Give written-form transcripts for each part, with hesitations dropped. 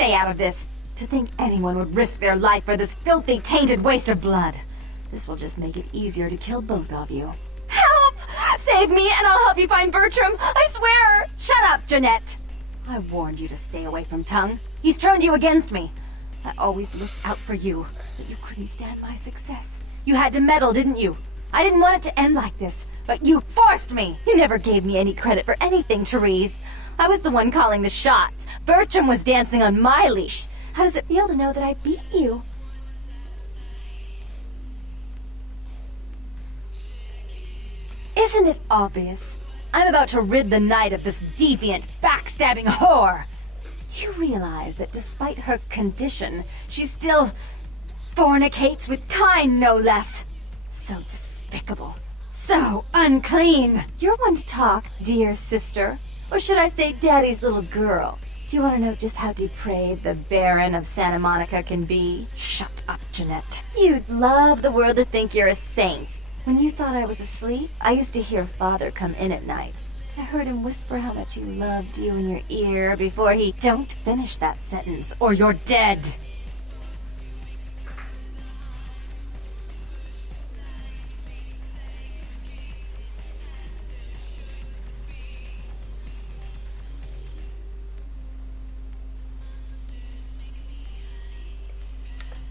stay out of this. To think anyone would risk their life for this filthy, tainted waste of blood. This will just make it easier to kill both of you. Help! Save me and I'll help you find Bertram, I swear! Shut up, Jeanette! I warned you to stay away from Tongue. He's turned you against me. I always looked out for you, but you couldn't stand my success. You had to meddle, didn't you? I didn't want it to end like this, but you forced me! You never gave me any credit for anything, Therese. I was the one calling the shots. Bertram was dancing on my leash. How does it feel to know that I beat you? Isn't it obvious? I'm about to rid the night of this deviant, backstabbing whore! Do you realize that despite her condition, she still fornicates with kind, no less? So despicable. So unclean. You're one to talk, dear sister. Or should I say daddy's little girl? Do you want to know just how depraved the Baron of Santa Monica can be? Shut up, Jeanette. You'd love the world to think you're a saint. When you thought I was asleep, I used to hear Father come in at night. I heard him whisper how much he loved you in your ear before he... Don't finish that sentence, or you're dead!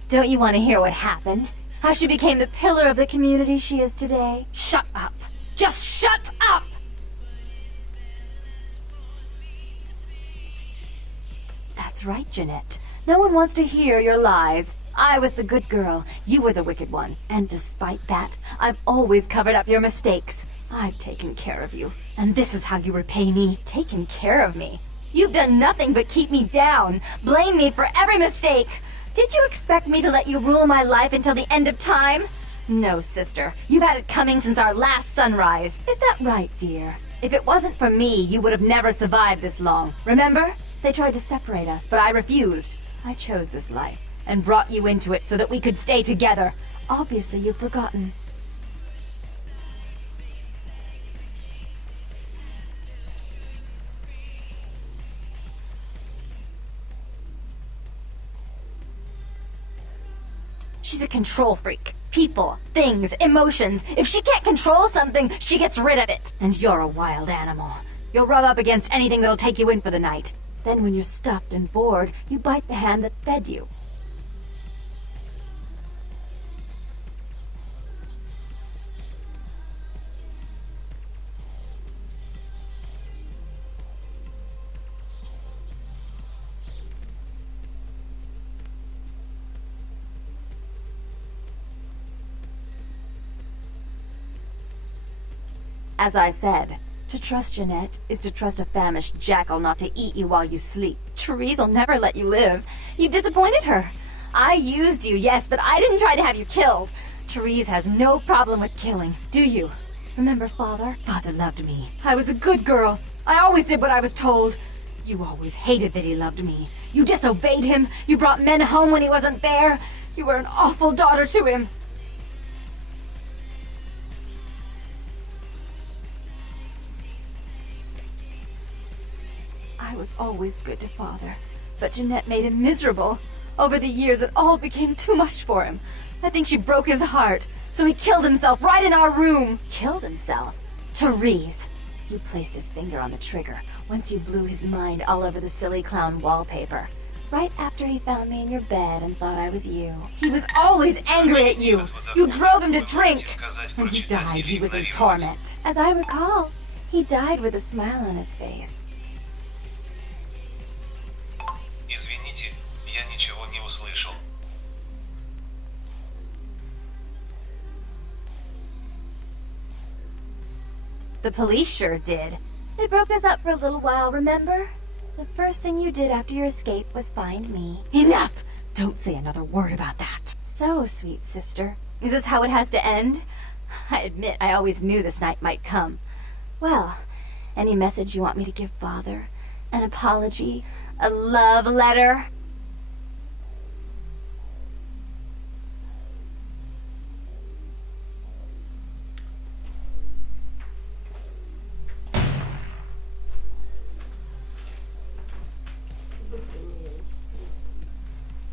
Don't you want to hear what happened? How she became the pillar of the community she is today? Shut up! Just shut up! That's right, Jeanette. No one wants to hear your lies. I was the good girl, you were the wicked one. And despite that, I've always covered up your mistakes. I've taken care of you. And this is how you repay me. Taken care of me. You've done nothing but keep me down. Blame me for every mistake. Did you expect me to let you rule my life until the end of time? No, sister. You've had it coming since our last sunrise. Is that right, dear? If it wasn't for me, you would have never survived this long. Remember? They tried to separate us, but I refused. I chose this life, and brought you into it so that we could stay together. Obviously, you've forgotten. She's a control freak. People, things, emotions. If she can't control something, she gets rid of it. And you're a wild animal. You'll rub up against anything that'll take you in for the night. Then when you're stuffed and bored, you bite the hand that fed you. As I said, to trust Jeanette is to trust a famished jackal not to eat you while you sleep. Therese'll never let you live. You've disappointed her. I used you, yes, but I didn't try to have you killed. Therese has no problem with killing, do you? Remember Father? Father loved me. I was a good girl. I always did what I was told. You always hated that he loved me. You disobeyed him. You brought men home when he wasn't there. You were an awful daughter to him. I was always good to Father, but Jeanette made him miserable. Over the years, it all became too much for him. I think she broke his heart, so he killed himself right in our room. Killed himself? Therese! You placed his finger on the trigger once you blew his mind all over the silly clown wallpaper. Right after he found me in your bed and thought I was you. He was always angry at you. You drove him to drink. When he died, he was in torment. As I recall, he died with a smile on his face. Извините, я ничего не услышал. The police sure did. They broke us up for a little while, remember? The first thing you did after your escape was find me. Enough! Don't say another word about that. So, sweet sister. Is this how it has to end? I admit I always knew this night might come. Well, any message you want me to give Father? An apology? A love letter?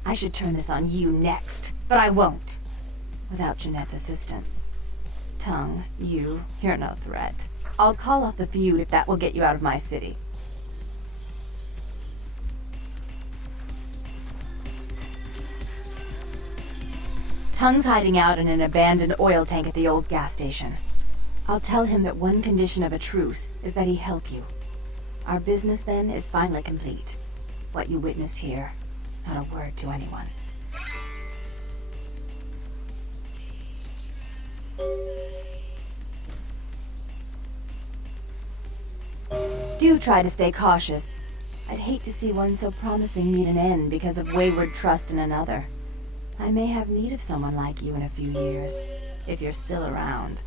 I should turn this on you next, but I won't. Without Jeanette's assistance. Tongue, you're no threat. I'll call off the feud if that will get you out of my city. Tongue's hiding out in an abandoned oil tank at the old gas station. I'll tell him that one condition of a truce is that he help you. Our business then is finally complete. What you witnessed here, not a word to anyone. Do try to stay cautious. I'd hate to see one so promising meet an end because of wayward trust in another. I may have need of someone like you in a few years, if you're still around.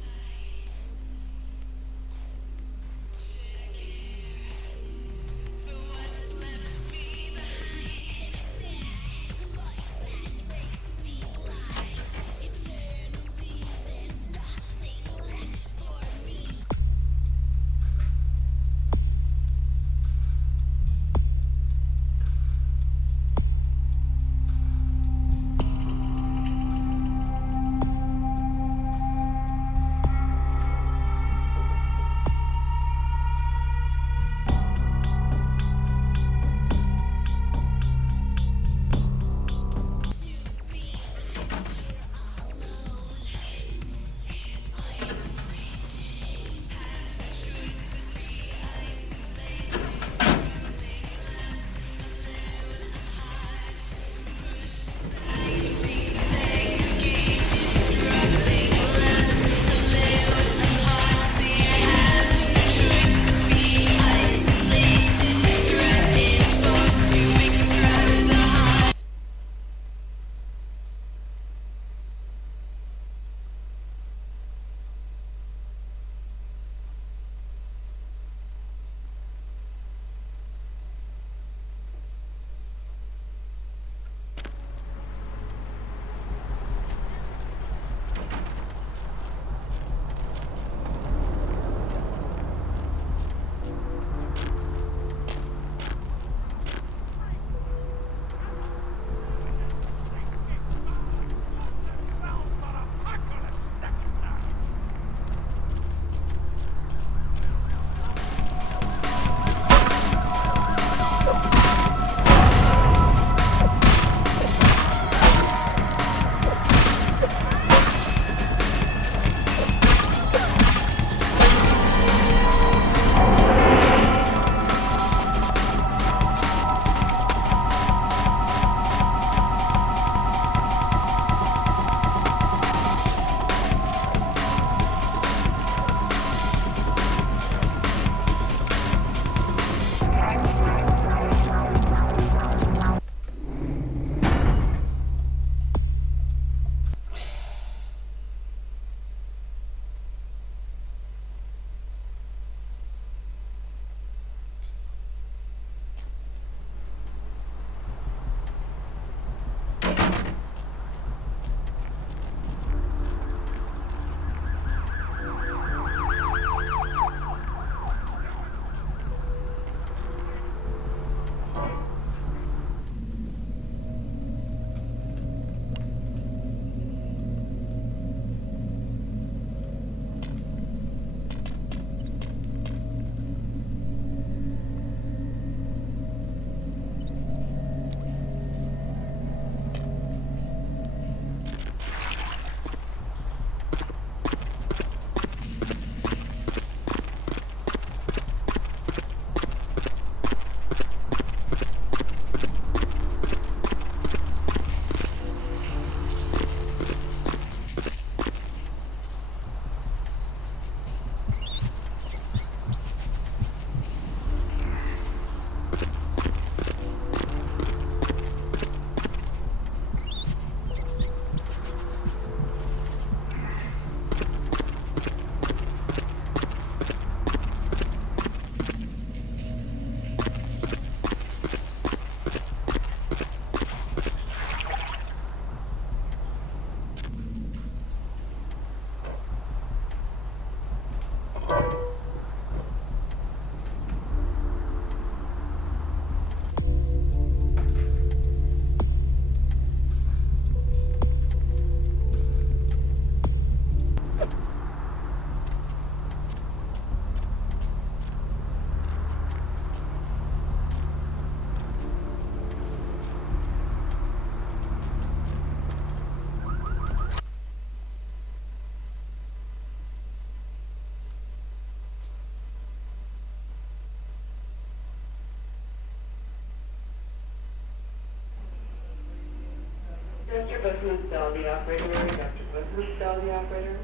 Please tell the operator. Dr. Please tell the operator.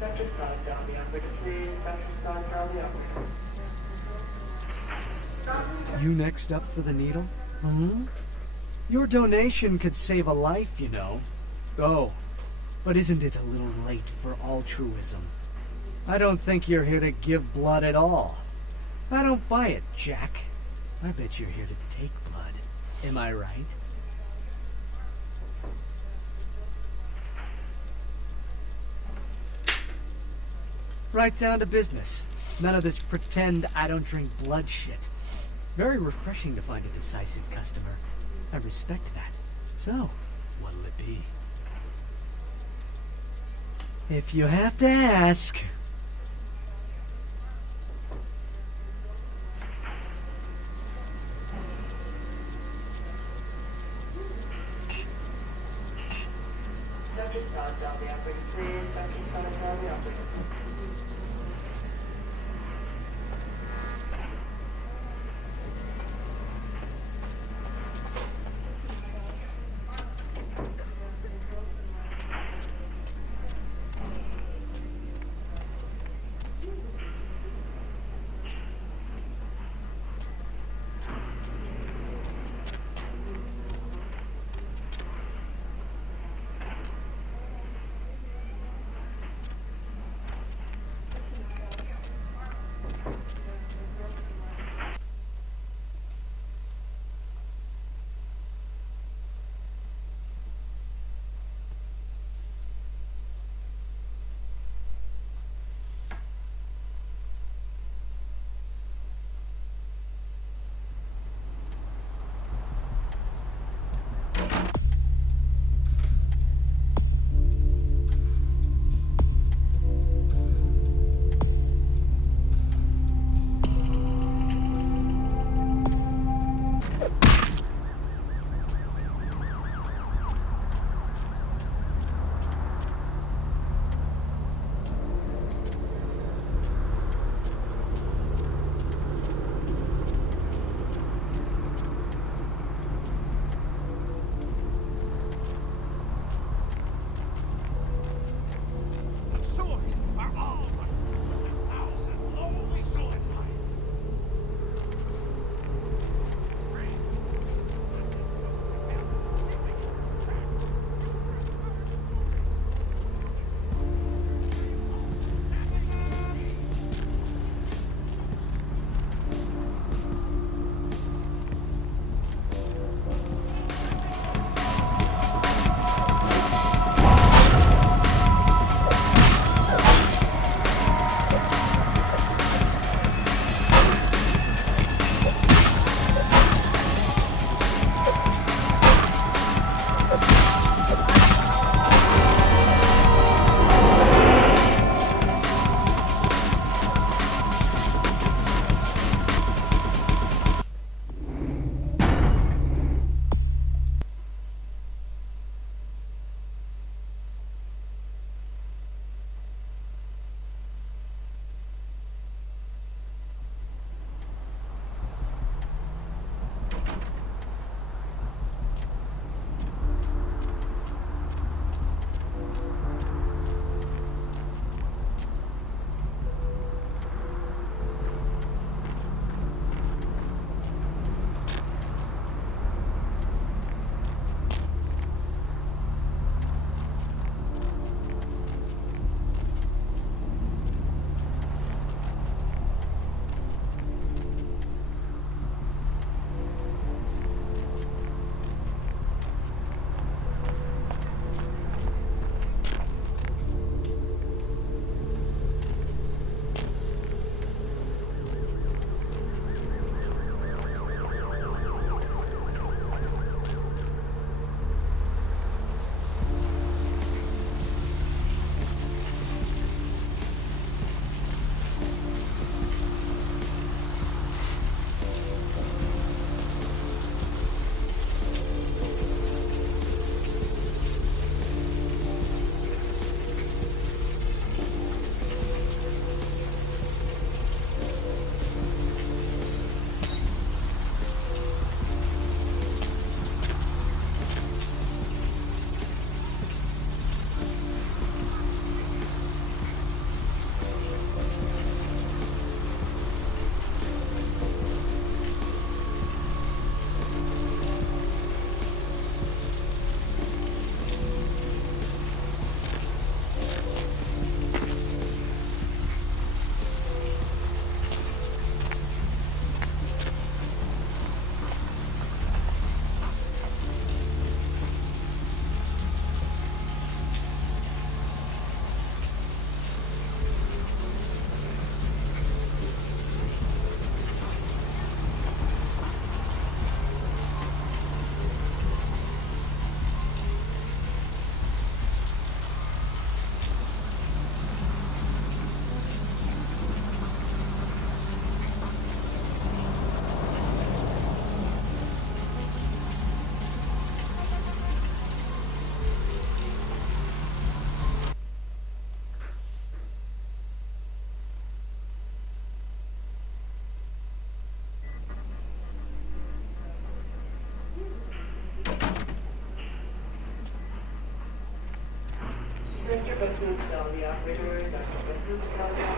Dr. Scott, tell the operator, please. Dr. Scott, tell the operator. You next up for the needle? Hmm? Your donation could save a life, you know. Oh, but isn't it a little late for altruism? I don't think you're here to give blood at all. I don't buy it, Jack. I bet you're here to take blood. Am I right? Right down to business. None of this pretend I don't drink blood shit. Very refreshing to find a decisive customer. I respect that. So, what'll it be? If you have to ask. Dr. Scott, tell the operator, please. Dr. Scott, tell the operator. concludes the operator. That concludes the operator.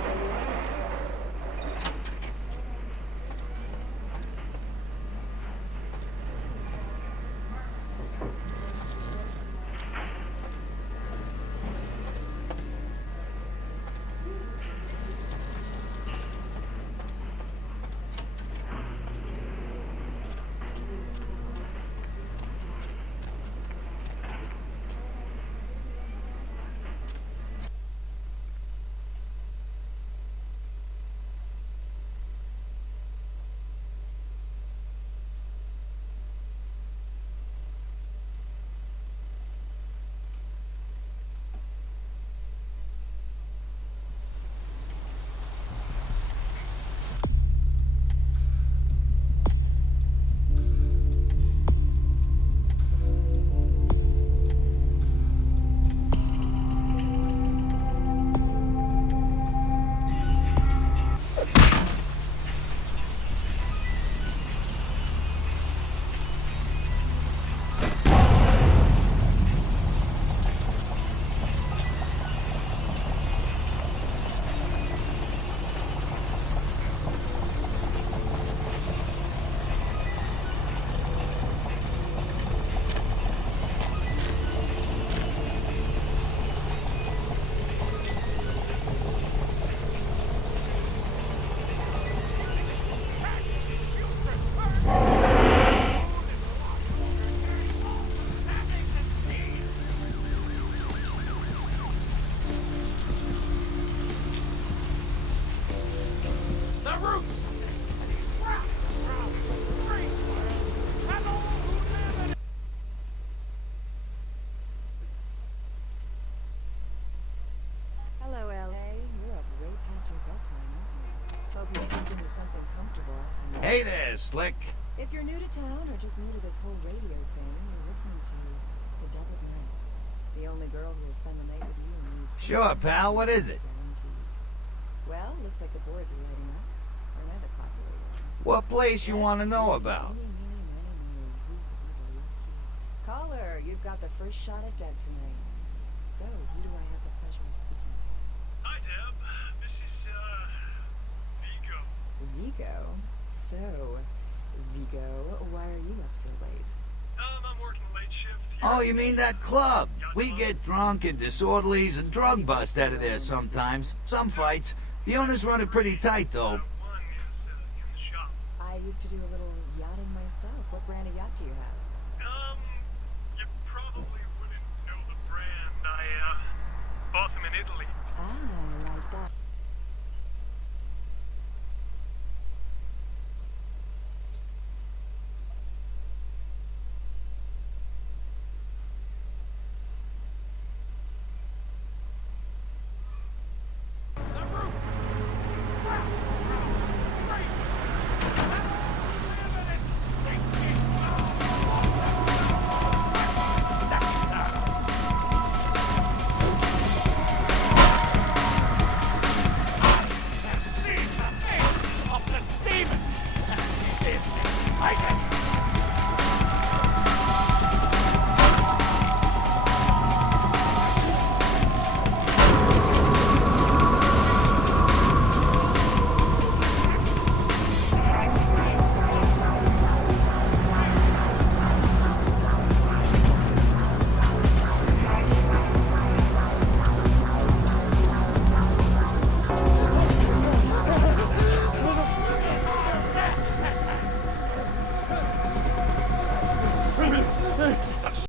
Hey there, Slick. If you're new to town or just new to this whole radio thing, you're listening to The Doubled Night. The only girl who will spend the night with you and you. Sure, pal. What is it? Well, looks like the boards are lighting up. Another populated. What place you want to know about? Caller, you've got the first shot at Deb tonight. So, who do I have the pleasure of speaking to? Hi, Deb. This is, Vigo. Vigo? So, Vigo, why are you up so late? I'm working late shift. Oh, you mean that club? We get drunk and disorderlies and drug bust out of there sometimes. Some fights. The owners run it pretty tight, though. One is, in the shop. I used to do a little